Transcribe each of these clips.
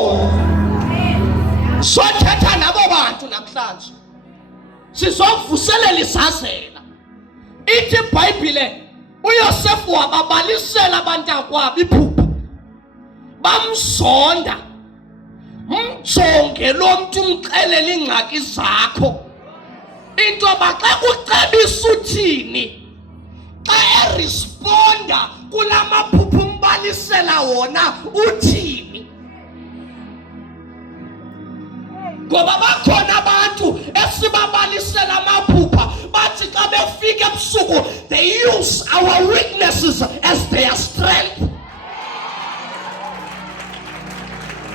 Haleluya. Sothetha nabo bantu namhlanje. Sizovuselela isazela. Ithi iBhayibhile uYosefu wababalisela abantakwabo iphupha. Bamzonda. Mjonge lo muntu umxelela ingxaki zakho. Into abaxa kucebisa uthini? Xa eresponda kulamaphupho umbalisela wona uthini? Ngoba bakhona abantu esibabalisela amaphupha bathi xa befika ebusuku they use our weaknesses as their strength.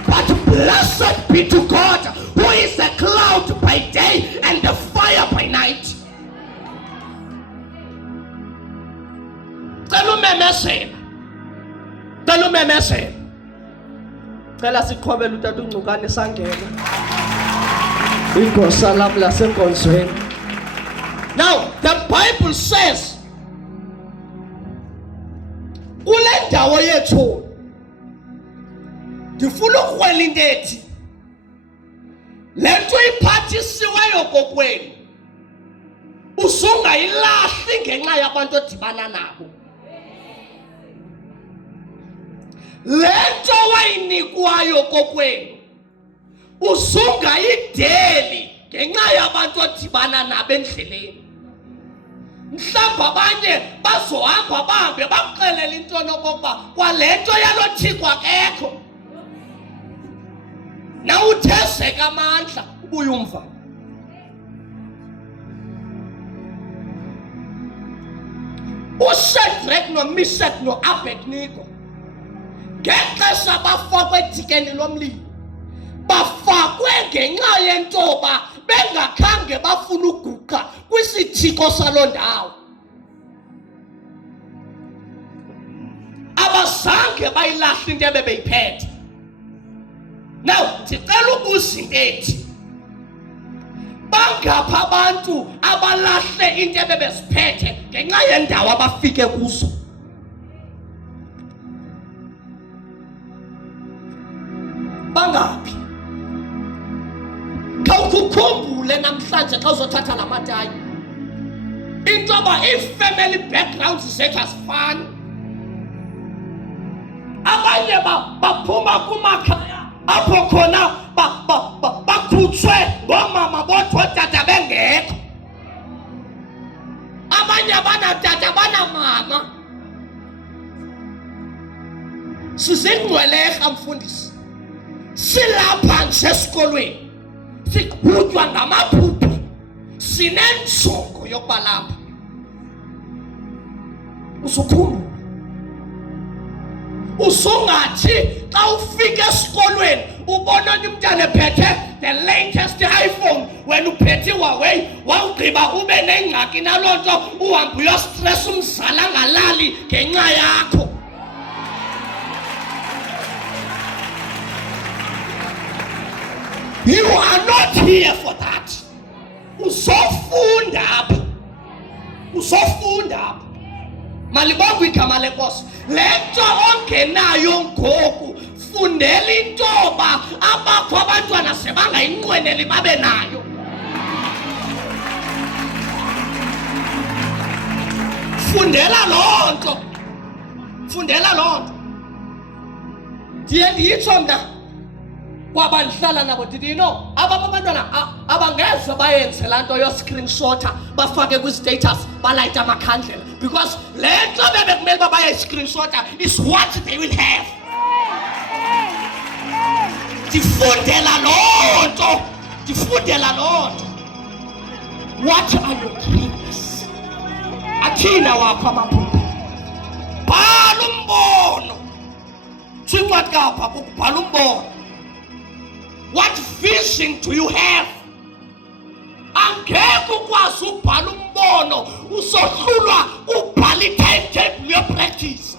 But blessed be to God who is a cloud by day and a fire by night. Cela umemezela. Cela siqhobele utata uNcukane sangena. Inkosi lami lasenkonzweni. Now the Bible says kule ndawo yethu ndifuna ukuwela into ethi le nto iphathisiweyo kokwenu usungayilahli ngenxa yabantu odibana nabo. Le nto wayinikwayo kokwenu usungayideli ngenxa yabantu odibana nabo endleleni. Mhlawumbi abanye bazohamba bahambe bakuxelela into nokokuba kwale nto yalo Thixo akekho. Na uthezeka amandla ubuye umva. uShadrach noMeshach noAbednego ngexesha bafakwe ethikeni lomlilo bafakwe ngenxa yentoba bengakhange bafuna uguqa kwisithiko saloo ndawo. Abazange bayilahle into ebebeyiphethe. Now ndicela ubuza into ethi bangapha abantu abalahle into ebebeziphethe ngenxa yendawo abafike kuzo. Bangaphi? Khawukukhumbule namhlanje xa uzothatha la matayi into yoba ii-family backgrounds zethu azifani. Abanye baphuma kumakhaya apho khona bakhutshwe ngoomama bodwa ootata bengekho. Abanye abanatata banamama. Sizingcwelerha mfundisi, silapha nje esikolweni siqhutywa ngamaphupha, sinenjongo yokuba lapha. Usukhumbula usungathi xa ufika esikolweni ubona umntana ephethe the latest iPhone, wena uphethe iHuawei wawugqiba ube nengxaki naloo nto uhambe uyostress umzali angalali ngenxa yakho. You are not here for that. Uzofunda apha. Malibonke igama lenkosi. Le nto ongenayo ngoku fundela intoba abakho abantwana sebangayinqweneli babe nayo. Fundela loo nto. Ndiye ndiyitsho mna kwaba ndihlala nabo ndithi no abantwana abangeze bayenze laa nto yo-screenshota bafake kwi-status balayite amakhandlela because le nto bebekumele uba baye-screenshota is what they will have. Ndifundela loo nto. What are your dreams? Athina wapha amaphupha. Bhala umbono. Thincwadi kapha ukubhala umbono. What vision do you have? Angeke ukwazi ukubhala umbono usohlulwa ubhala i-timetable yepractice.